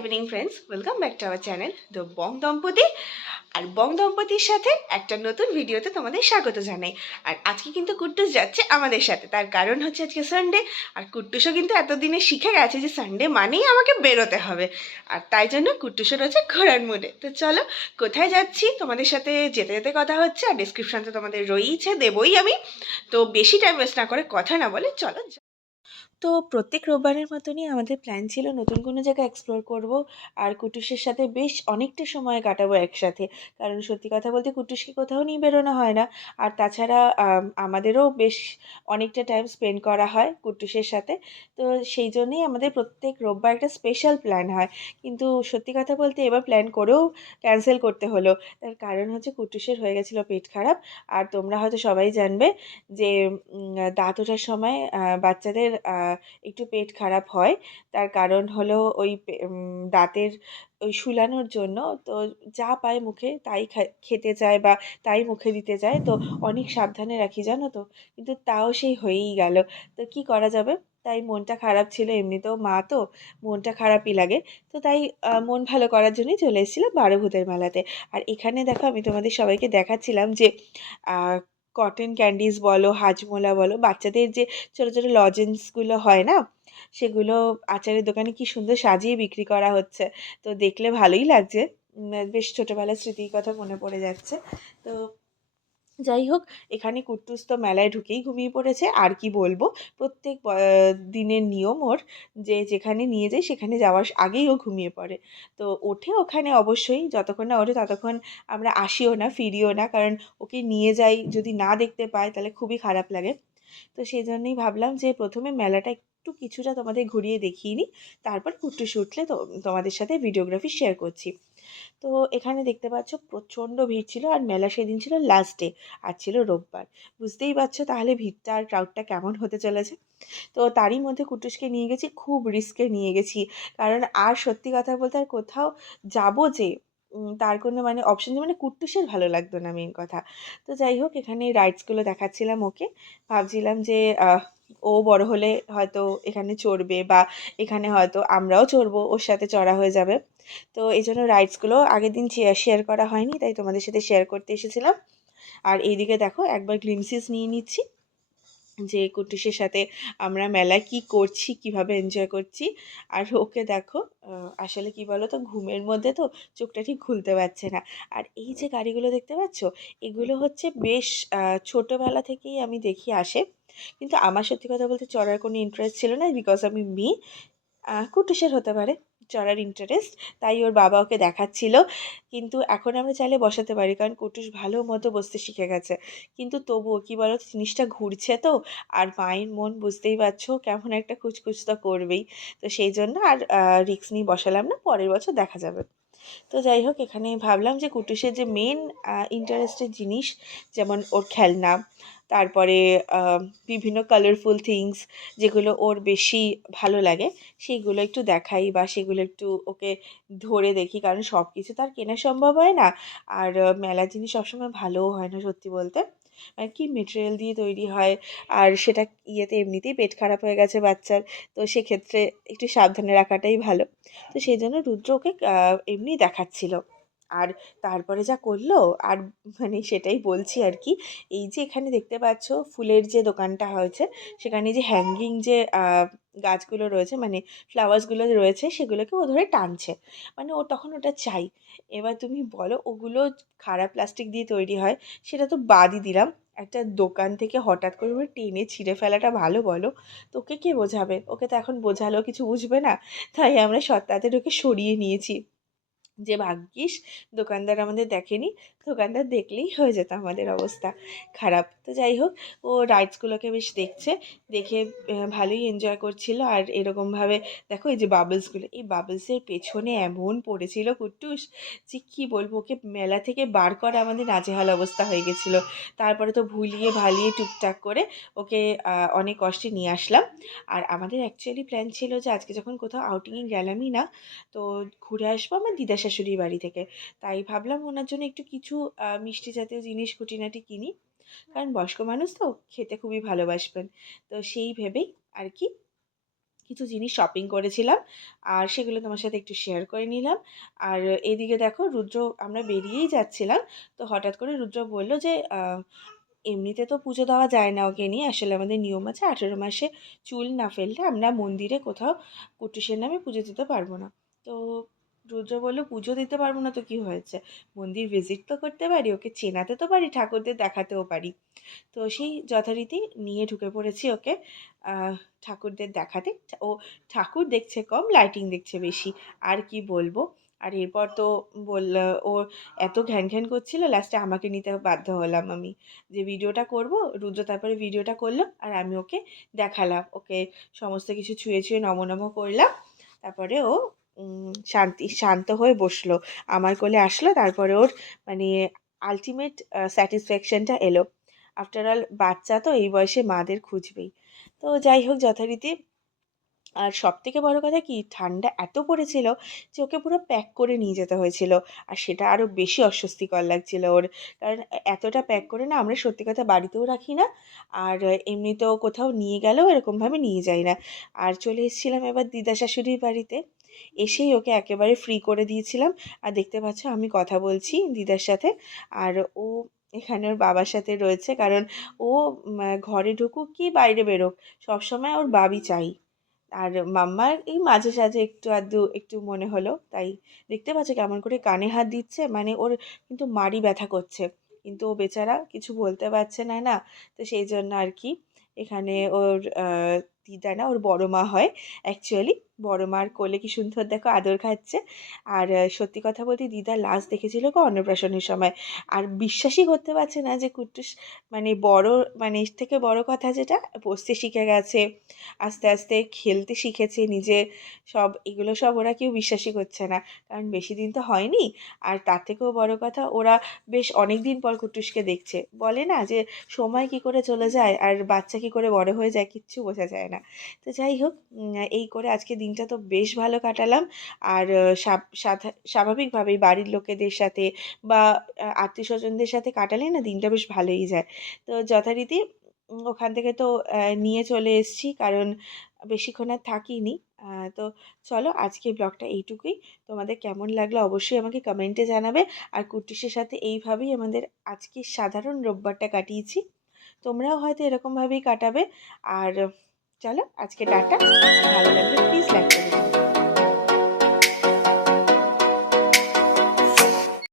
Evening friends welcome back to our channel the Bong Dampati আর বং দম্পতির সাথে একটা নতুন ভিডিওতে তোমাদের স্বাগত জানাই। আর আজকে কিন্তু কুট্টুস যাচ্ছে আমাদের সাথে। তার কারণ হচ্ছে আজকে সানডে আর কুট্টুসও কিন্তু এতদিনে শিখে গেছে যে সানডে মানেই আমাকে বেরোতে হবে। আর তাই জন্য কুট্টুসও রয়েছে ঘোরার মুডে তো চলো, কোথায় যাচ্ছি? তোমাদের সাথে যেতে যেতে কথা হচ্ছে। আর ডিসক্রিপশন তো তোমাদের রয়েইছে, দেবই আমি। তো বেশি টাইম ওয়েস্ট না করে কথা না বলে চলো তো প্রত্যেক রোববারের মতনই আমাদের প্ল্যান ছিল নতুন কোনো জায়গা এক্সপ্লোর করব। আর কুটুসের সাথে বেশ অনেকটা সময় কাটাবো একসাথে। কারণ সত্যি কথা বলতে কুটুসকে কোথাও নিয়ে বেরোনো হয় না। আর তাছাড়া আমাদেরও বেশ অনেকটা টাইম স্পেন্ড করা হয় কুটুসের সাথে। তো সেই জন্যেই আমাদের প্রত্যেক রোববার একটা স্পেশাল প্ল্যান হয়। কিন্তু সত্যি কথা বলতে এবার প্ল্যান করেও ক্যান্সেল করতে হলো। তার কারণ হচ্ছে কুটুসের হয়ে গেছিল পেট খারাপ। আর তোমরা হয়তো সবাই জানবে যে দাঁত ওঠার সময় বাচ্চাদের একটু পেট খারাপ হয়। তার কারণ হলো ওই দাঁতের ওই শুলানোর জন্য। তো যা পায় মুখে তাই খেতে চায় বা তাই মুখে দিতে চায়। তো অনেক সাবধানে রাখি, জানো তো? কিন্তু তাও সেই হয়েই গেল। তো কি করা যাবে? তাই মনটা খারাপ ছিল, এমনিতেও মা তো মনটা খারাপই লাগে। তো তাই মন ভালো করার জন্যই চলে এসেছিলাম বারো ভূতের মেলাতে। আর এখানে দেখো আমি তোমাদের সবাইকে দেখাচ্ছিলাম যে কটন ক্যান্ডিস বলো, হাজমোলা বলো, বাচ্চাদের যে ছোটো ছোটো লজেন্সগুলো হয় না, সেগুলো আচারের দোকানে কি সুন্দর সাজিয়ে বিক্রি করা হচ্ছে। তো দেখলে ভালোই লাগছে। বেশ ছোটোবেলার স্মৃতির কথা মনে পড়ে যাচ্ছে। তো যাই হোক, এখানে কুট্টুস তো মেলায় ঢুকেই ঘুমিয়ে পড়েছে। আর কি বলব, প্রত্যেক দিনের নিয়ম ওর যে যেখানে নিয়ে যায় সেখানে যাওয়ার আগেই ও ঘুমিয়ে পড়ে। তো ওঠে ওখানে অবশ্যই, যতক্ষণ না ওঠে ততক্ষণ আমরা আসিও না, ফিরিও না। কারণ ওকে নিয়ে যাই, যদি না দেখতে পাই তাহলে খুবই খারাপ লাগে। তো সেই জন্যই ভাবলাম যে প্রথমে মেলাটা একটু কিছুটা তোমাদের ঘুরিয়ে দেখিয়ে নিই। তারপর কুট্টুস উঠলে তো তোমাদের সাথে ভিডিওগ্রাফি শেয়ার করছি। তো এখানে দেখতে পাচ্ছ প্রচণ্ড ভিড় ছিল আর মেলা সেদিন ছিল লাস্ট ডে আর ছিল রোববার। বুঝতেই পারছ তাহলে ভিড়টা আর ক্রাউডটা কেমন হতে চলেছে? তো তারই মধ্যে কুটুসকে নিয়ে গেছি, খুব রিস্কে নিয়ে গেছি। কারণ আর সত্যি কথা বলতে আর কোথাও যাব যে তার কোনো মানে অপশন মানে কুট্টুসের ভালো লাগতো না মেন কথা। তো যাই হোক, এখানে রাইডসগুলো দেখাচ্ছিলাম ওকে। ভাবছিলাম যে ও বড় হলে হয়তো এখানে চড়বে বা এখানে হয়তো আমরাও চড়বো, ওর সাথে চড়া হয়ে যাবে। তো এই জন্য রাইডসগুলো আগের দিন শেয়ার করা হয়নি, তাই তোমাদের সাথে শেয়ার করতে এসেছিলাম। আর এইদিকে দেখো, একবার গ্লিমসিস নিয়ে নিচ্ছি যে কুটুসের সাথে আমরা মেলায় কি করছি, কীভাবে এনজয় করছি। আর ওকে দেখো আসলে কি বলো তো ঘুমের মধ্যে তো চোখটা ঠিক খুলতে পারছে না। আর এই যে গাড়িগুলো দেখতে পাচ্ছ, এগুলো হচ্ছে বেশ ছোটোবেলা থেকেই আমি দেখি আসে। কিন্তু আমার সত্যি কথা বলতে চড়ার কোনো ইন্টারেস্ট ছিল না বিকজ আমি আহ, কুটুসের হতে পারে চড়ার ইন্টারেস্ট তাই ওর বাবা ওকে দেখাচ্ছিল। কিন্তু এখন আমরা চাইলে বসাতে পারি কারণ কুটুস ভালো মতো বসতে শিখে গেছে। কিন্তু তবুও কী বলো জিনিসটা ঘুরছে তো আর মায়ের মন বুঝতেই পারছ কেমন একটা খুচখুচ তো করবেই। তো সেই জন্য আর রিক্স নিয়ে বসালাম না পরের বছর দেখা যাবে। তো যাই হোক, এখানে ভাবলাম যে কুটুসের যে মেন ইন্টারেস্টের জিনিস, যেমন ওর খেলনা, তারপরে বিভিন্ন কালারফুল থিংস যেগুলো ওর বেশি ভালো লাগে, সেইগুলো একটু দেখাই বা সেগুলো একটু ওকে ধরে দেখি, কারণ সব কিছু তো আর কেনা সম্ভব হয় না। আর মেলা জিনিস সবসময় ভালোও হয় না সত্যি বলতে। মানে কি মেটেরিয়াল দিয়ে তৈরি হয়। আর সেটা ইয়েতে এমনিতেই পেট খারাপ হয়ে গেছে বাচ্চার, তো সেক্ষেত্রে একটু সাবধানে রাখাটাই ভালো। তো সেই জন্য রুদ্র ওকে এমনি দেখাচ্ছিল। আর তারপরে যা করল, আর মানে সেটাই বলছি আর কি। এই যে এখানে দেখতে পাচ্ছ ফুলের যে দোকানটা হয়েছে, সেখানে যে হ্যাঙ্গিং যে গাছগুলো রয়েছে মানে ফ্লাওয়ার্সগুলো রয়েছে, সেগুলোকে ও ধরে টানছে। মানে ও তখন ওটা চাই। এবার তুমি বলো, ওগুলো খারাপ প্লাস্টিক দিয়ে তৈরি হয়, সেটা তো বাদই দিলাম। একটা দোকান থেকে হঠাৎ করে টেনে ছিঁড়ে ফেলাটা ভালো বলো। তো ওকে কে বোঝাবে? ওকে তো এখন বোঝালেও কিছু বুঝবে না। তাই আমরা সত্তাদের ওকে সরিয়ে নিয়েছি। যে ভাগ্যিস দোকানদার আমাদের দেখেনি দোকানদার দেখলেই হয়ে যেত আমাদের অবস্থা খারাপ। তো যাই হোক, ও রাইডসগুলোকে বেশ দেখছে, দেখে ভালোই এনজয় করছিল। আর এরকমভাবে দেখো এই যে বাবলসগুলো এই বাবলসের পেছনে এমন পড়েছিল, কুট্টুস, যে কী বলব, ওকে মেলা থেকে বার করা আমাদের নাজেহাল অবস্থা হয়ে গেছিল। তারপরে তো ভুলিয়ে ভালিয়ে টুকটাক করে ওকে অনেক কষ্টে নিয়ে আসলাম। আর আমাদের অ্যাকচুয়ালি প্ল্যান ছিল যে আজকে যখন কোথাও আউটিংয়ে গেলামই না, তো ঘুরে আসব আমার দিদা শাশুড়ির বাড়ি থেকে। তাই ভাবলাম ওনার জন্য একটু কিছু আহ, মিষ্টি জাতীয় জিনিস খুঁটিনাটি কিনি। কারণ বয়স্ক মানুষ তো খেতে খুবই ভালোবাসবেন। তো সেই ভেবেই আর কি কিছু জিনিস শপিং করেছিলাম। আর সেগুলো তোমার সাথে একটু শেয়ার করে নিলাম। আর এদিকে দেখো রুদ্র আমরা বেরিয়েই যাচ্ছিলাম। তো হঠাৎ করে রুদ্র বলল যে এমনিতে তো পুজো দেওয়া যায় না ওকে নিয়ে। আসলে আমাদের নিয়ম আছে আঠেরো মাসে চুল না ফেললে আমরা মন্দিরে কোথাও কুটুসের নামে পুজো দিতে পারব না। তো রুদ্র বলল, পুজো দিতে পারব না তো কি হয়েছে? মন্দির ভিজিট তো করতে পারি, ওকে চেনাতে তো পারি, ঠাকুরদের দেখাতেও পারি। তো সেই যথারীতি নিয়ে ঢুকে পড়েছি ওকে। ঠাকুরদের দেখাতে। ও ঠাকুর দেখছে কম লাইটিং দেখছে বেশি, আর কি বলব? আর এরপর তো বলল, ও এত ঘ্যান ঘ্যান করছিল লাস্টে আমাকে নিতে বাধ্য হলাম আমি। যে ভিডিওটা করব, রুদ্র তারপরে ভিডিওটা করল, আর আমি ওকে দেখালাম। ওকে সমস্ত কিছু ছুঁয়ে ছুঁয়ে নম নম করলাম। তারপরে ও শান্তি, শান্ত হয়ে বসল। আমার কোলে আসলো, তারপরে ওর মানে আলটিমেট স্যাটিসফ্যাকশনটা এলো। আফটার অল বাচ্চা তো এই বয়সে মাদের খুঁজবেই। তো যাই হোক, যথারীতি। আর সব থেকে বড় কথা কি, ঠান্ডা এত পড়েছিল যে ওকে পুরো প্যাক করে নিয়ে যেতে হয়েছিল। আর সেটা আরও বেশি অস্বস্তিকর লাগছিল ওর। কারণ এতটা প্যাক করে না, আমরা সত্যি কথা বাড়িতেও রাখি না। আর এমনিতেও কোথাও নিয়ে গেলেও এরকমভাবে নিয়ে যাই না। আর চলে এসেছিলাম এবার দিদা শাশুড়ির বাড়িতে। এসেই ওকে একেবারে ফ্রি করে দিয়েছিলাম। আর দেখতে পাচ্ছ আমি কথা বলছি দিদার সাথে। আর ও এখানে ওর বাবার সাথে রয়েছে কারণ ও ঘরে ঢুকুক কি বাইরে বেরোক, সবসময় ওর বাবি চাই। আর মাম্মার এই মাঝে সাঝে একটু আধটু, একটু মনে হলো, তাই দেখতে পাচ্ছ কেমন করে কানে হাত দিচ্ছে মানে ওর কিন্তু মাড়ি ব্যথা করছে। কিন্তু ও বেচারা কিছু বলতে পারছে না না? তো সেই জন্য আর কি এখানে ওর দিদা না ওর বড় মা হয় অ্যাকচুয়ালি বড় মার কোলে কি সুন্দর দেখো আদর খাচ্ছে। আর সত্যি কথা বলতে দিদা লাস্ট দেখেছিল গো অন্নপ্রাশনের সময়। আর বিশ্বাসই করতে পারছে না যে কুট্টুস মানে বড় মানে এর থেকে বড় কথা যেটা, বসতে শিখে গেছে, আস্তে আস্তে খেলতে শিখেছে নিজে, সব এগুলো সব ওরা কেউ বিশ্বাসই করছে না। কারণ বেশি দিন তো হয়নি, আর তার থেকেও বড় কথা ওরা বেশ অনেক দিন পর কুট্টুসকে দেখছে। বলে না যে সময় কি করে চলে যায়, আর বাচ্চা কি করে বড় হয়ে যায় কিচ্ছু বোঝা যায় না। তো যাই হোক এই করে আজকে দিনটা তো বেশ ভালো কাটালাম। আর স্বাভাবিকভাবেই বাড়ির লোকেদের সাথে বা আত্মীয় স্বজনদের সাথে কাটালে না দিনটা বেশ ভালোই যায়। তো যথারীতি ওখান থেকে তো নিয়ে চলে এসেছি কারণ বেশিক্ষণ আর থাকিনি। তো চলো আজকে ব্লগটা এইটুকুই। তোমাদের কেমন লাগল অবশ্যই আমাকে কমেন্টে জানাবে। আর কুট্টিসের সাথে এইভাবেই আমাদের আজকে সাধারণ রোববারটা কাটিয়েছি। তোমরাও হয়তো এরকমভাবেই কাটাবে। আর চলো আজকে টাটা ভালো লাগলে প্লিজ লাইক করে